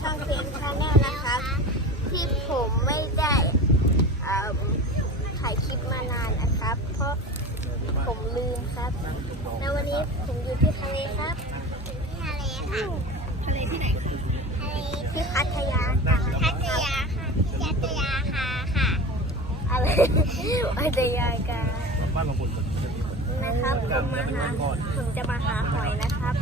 ช่องเพียงชาแนลนะครับที่ผมไม่ได้ถ่ายคลิปมานานนะครับเพราะผมลืมครับแล้ววันนี้ผมอยู่ที่ทะเลครับทะเลค่ะทะเลที่ไหนทะเลที่พัทยาค่ะพัทยาค่ะพัทยาค่ะอะไรพัทยากันนะครับผมจะมาหาหอยนะครับ